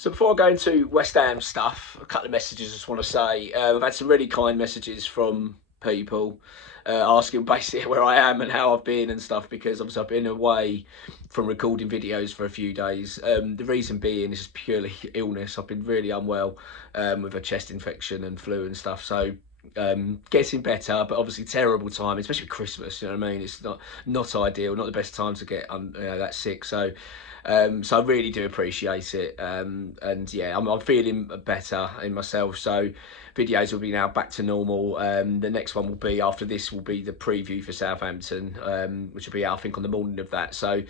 So before I go into West Ham stuff, a couple of messages I just want to say. I've had some really kind messages from people asking basically where I am and how I've been and stuff, because obviously I've been away from recording videos for a few days. The reason being is just purely illness. I've been really unwell with a chest infection and flu and stuff. So getting better, but obviously terrible time, especially Christmas. You know what I mean? It's not ideal, not the best time to get that sick. So I really do appreciate it, and yeah, I'm feeling better in myself. So videos will be now back to normal. The next one will be after this will be the preview for Southampton, which will be out, I think, on the morning of that. So.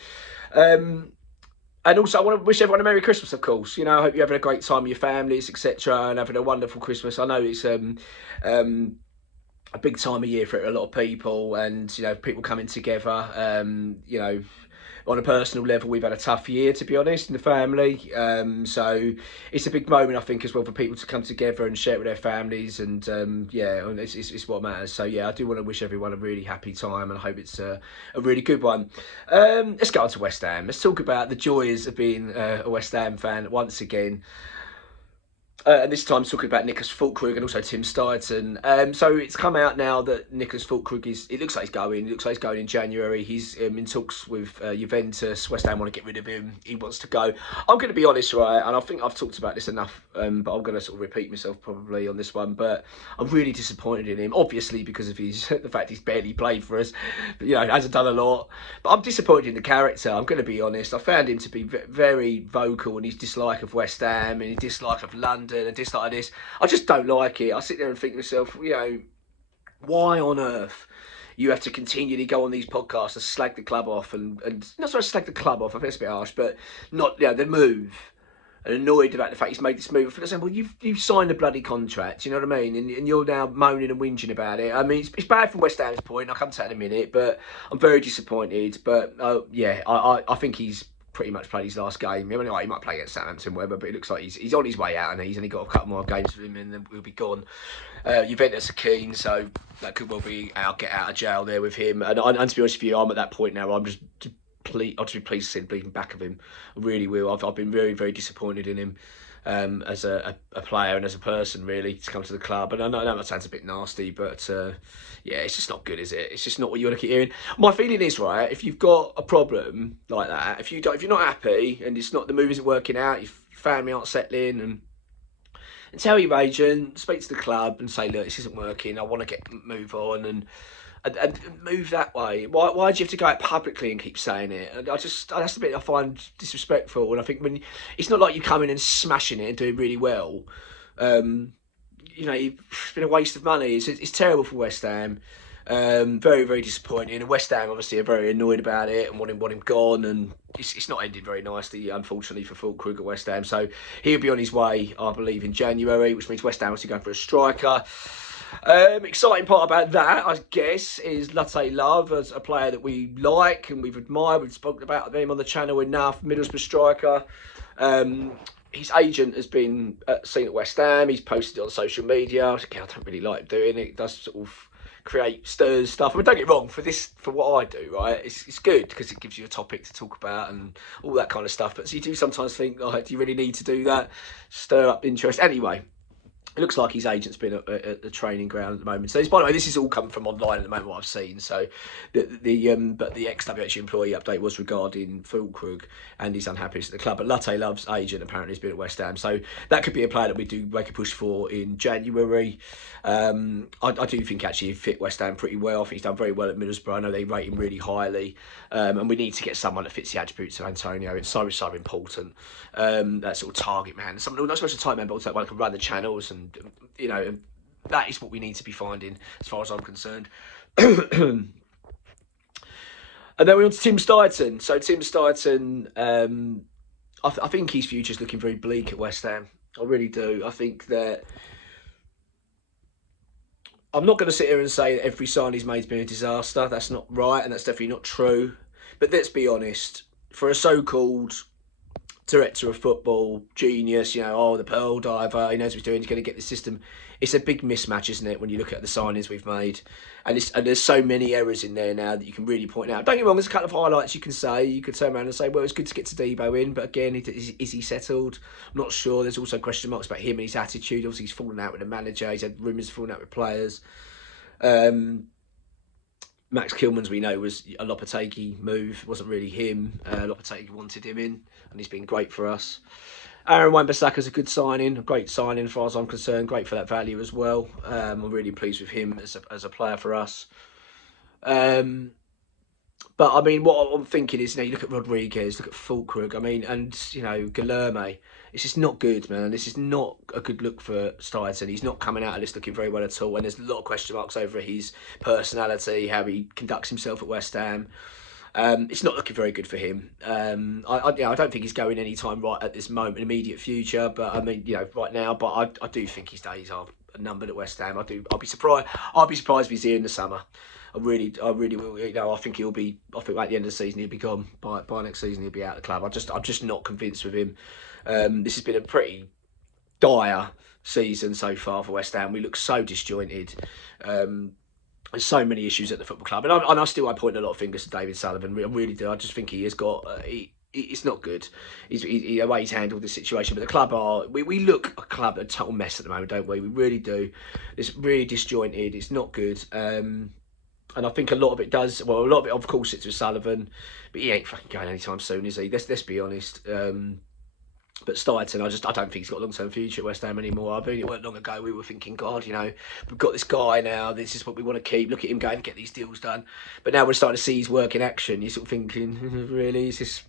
And also, I want to wish everyone a Merry Christmas, of course. You know, I hope you're having a great time with your families, etc., and having a wonderful Christmas. I know it's a big time of year for a lot of people, and you know, people coming together. You know, on a personal level, we've had a tough year, to be honest, in the family. So it's a big moment, I think, as well, for people to come together and share it with their families, and yeah, it's what matters. So yeah, I do want to wish everyone a really happy time, and I hope it's a really good one. Let's go on to West Ham. Let's talk about the joys of being a West Ham fan once again. And this time talking about Nicholas Fullkrug and also Tim Steidten. So it's come out now that Nicholas Fullkrug it looks like he's going. It looks like he's going in January. He's in talks with Juventus. West Ham want to get rid of him. He wants to go. I'm going to be honest, right? And I think I've talked about this enough, but I'm going to sort of repeat myself probably on this one. But I'm really disappointed in him, obviously because of the fact he's barely played for us. But, you know, hasn't done a lot. But I'm disappointed in the character. I'm going to be honest. I found him to be very vocal in his dislike of West Ham and his dislike of London and dislike of this. I just don't like it. I sit there and think to myself, you know, why on earth you have to continually go on these podcasts and slag the club off and not sort of slag the club off, I think it's a bit harsh, but not, you know, the move, and annoyed about the fact he's made this move. For example, you've signed a bloody contract, you know what I mean? And you're now moaning and whinging about it. I mean, it's bad from West Ham's point. I'll come to that in a minute, but I'm very disappointed. But yeah, I think he's pretty much played his last game. I mean, he might play against Southampton, whatever, but it looks like he's on his way out, and he's only got a couple more games for him, and then we'll be gone. Juventus are keen, so that could well be our get out of jail there with him. And to be honest with you, I'm at that point now where I'm just I'll just be pleased to see the bleeding back of him. I really will. I've been very disappointed in him as a player and as a person, really, to come to the club. And I know that sounds a bit nasty, but yeah, it's just not good, is it? It's just not what you want to keep hearing. My feeling is, right, if you've got a problem like that, if you're not happy and it's not, the move isn't working out, your family aren't settling, and tell your agent, speak to the club and say, look, this isn't working, I want to move on and move that way. Why do you have to go out publicly and keep saying it? And that's the bit I find disrespectful. And I think when it's not like you come in and smashing it and doing really well. You know, it's been a waste of money. It's terrible for West Ham. Very disappointing. And West Ham obviously are very annoyed about it and want him gone. And it's not ended very nicely, unfortunately, for Fullkrug at West Ham. So he'll be on his way, I believe, in January, which means West Ham is going for a striker. Exciting part about that, I guess, is Latte Love, as a player that we like and we've admired. We've spoken about him on the channel enough. Middlesbrough striker. His agent has been seen at West Ham. He's posted it on social media. Again, I don't really like doing it. It does sort of create stirs stuff. I mean, don't get me wrong, for what I do, right, it's good because it gives you a topic to talk about and all that kind of stuff. But so you do sometimes think, oh, do you really need to do that? Stir up interest. Anyway, it looks like his agent's been at the training ground at the moment. So, by the way, this is all coming from online at the moment, what I've seen. So, but the ex-WH employee update was regarding Fullkrug and his unhappiness at the club. But Latte Love's agent apparently has been at West Ham. So that could be a player that we do make a push for in January. I do think actually he fit West Ham pretty well. I think he's done very well at Middlesbrough. I know they rate him really highly. And we need to get someone that fits the attributes of Antonio. It's so important. That sort of target man. Someone not supposed to tight man, but also one that can run the channels, and you know, that is what we need to be finding as far as I'm concerned. And then we're on to Tim Steidten. So Tim Steidten, I think his future's looking very bleak at West Ham. I really do. I think that I'm not going to sit here and say that every sign he's made's been a disaster. That's not right, and that's definitely not true. But let's be honest, for a so-called director of football, genius, oh, the pearl diver, he knows what he's doing, he's going to get the system. It's a big mismatch, isn't it, when you look at the signings we've made? And there's so many errors in there now that you can really point out. Don't get me wrong, there's a couple of highlights you can say. You could turn around and say, well, it's good to get Todibo in, but again, is he settled? I'm not sure. There's also question marks about him and his attitude. Obviously, he's fallen out with the manager. He's had rumours of falling out with players. Max Kilman's, we know, was a Lopetegui move. It wasn't really him. Lopetegui wanted him in, and he's been great for us. Aaron Wan-Bissaka's a good signing, a great signing as far as I'm concerned. Great for that value as well. I'm really pleased with him as a player for us. But I mean, what I'm thinking is, you look at Rodriguez, look at Fullkrug, and Guilherme. It's just not good, man. This is not a good look for Steidten. He's not coming out of this looking very well at all, and there's a lot of question marks over his personality, how he conducts himself at West Ham. It's not looking very good for him. I don't think he's going anytime right at this moment, immediate future. But I mean, right now. But I do think his days are numbered at West Ham. I'll be surprised. I'll be surprised if he's here in the summer. I really will. I think he'll be. I think at the end of the season he'll be gone. By next season he'll be out of the club. I'm just not convinced with him. This has been a pretty dire season so far for West Ham. We look so disjointed. There's so many issues at the football club, and I point a lot of fingers to David Sullivan. I really do. I just think he has got. It's not good. The way he's handled this situation. But the club we look a club a total mess at the moment, don't we? We really do. It's really disjointed. It's not good. And I think a lot of it does. Well, a lot of it, of course, it's with Sullivan, but he ain't fucking going anytime soon, is he? Let's be honest. But Steidten, I don't think he's got a long-term future at West Ham anymore. I mean, it weren't long ago we were thinking, God, we've got this guy now. This is what we want to keep. Look at him going and get these deals done. But now we're starting to see his work in action. You're sort of thinking, really, is this?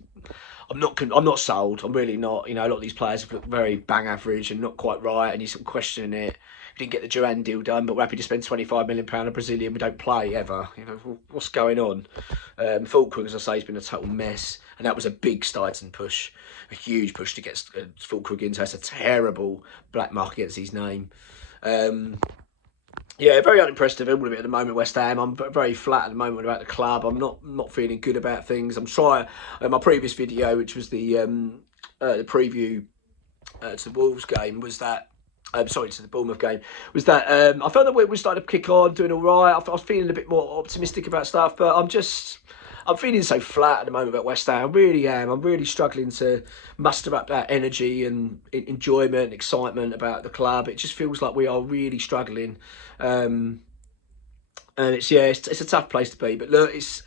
I'm not sold. I'm really not. A lot of these players have looked very bang average and not quite right, and you're sort of questioning it. We didn't get the Duran deal done, but we're happy to spend £25 million on a Brazilian we don't play ever. What's going on? Fullkrug, as I say, has been a total mess, and that was a big Steidten push, a huge push to get Fullkrug into. That's a terrible black mark against his name. Very unimpressed with him at the moment, West Ham. I'm very flat at the moment about the club. I'm not feeling good about things. I'm trying. My previous video, which was the preview to the Wolves game, was that. To the Bournemouth game, was that I felt that we were starting to kick on, doing all right. I was feeling a bit more optimistic about stuff, but I'm feeling so flat at the moment about West Ham. I really am. I'm really struggling to muster up that energy and enjoyment and excitement about the club. It just feels like we are really struggling. And it's a tough place to be. But look, it's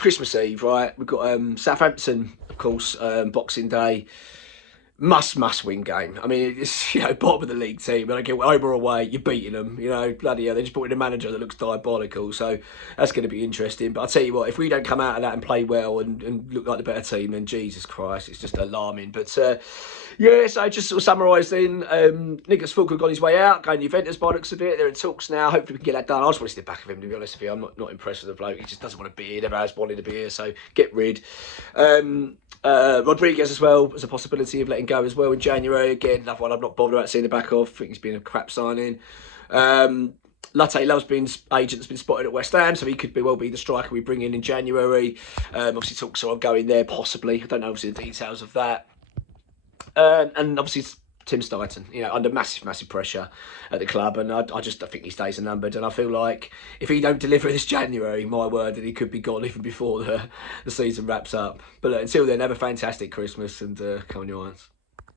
Christmas Eve, right? We've got Southampton, of course, Boxing Day. Must win game. I mean, it's bottom of the league team. I don't care home or away, you're beating them. Bloody hell, they just brought in a manager that looks diabolical. So that's going to be interesting. But I'll tell you what, if we don't come out of that and play well and look like the better team, then Jesus Christ, it's just alarming. But so just sort of summarising, Nicholas Fullkrug on his way out, going to Juventus by the looks of it. They're in talks now. Hopefully we can get that done. I just want to see the back of him, to be honest with you. I'm not impressed with the bloke. He just doesn't want to be here. Never has wanted to be here. So get rid. Rodriguez as well as a possibility of letting go as well in January. Again, another one I'm not bothered about seeing the back of. I think he's been a crap signing. Latte Love's agent has been spotted at West Ham, so he could well be the striker we bring in January. Obviously talks are ongoing there, possibly. I don't know obviously the details of that. And obviously Tim Steidten, under massive pressure at the club, and I think his days are numbered. And I feel like if he don't deliver this January, my word, that he could be gone even before the season wraps up. But until then, have a fantastic Christmas and come on your irons.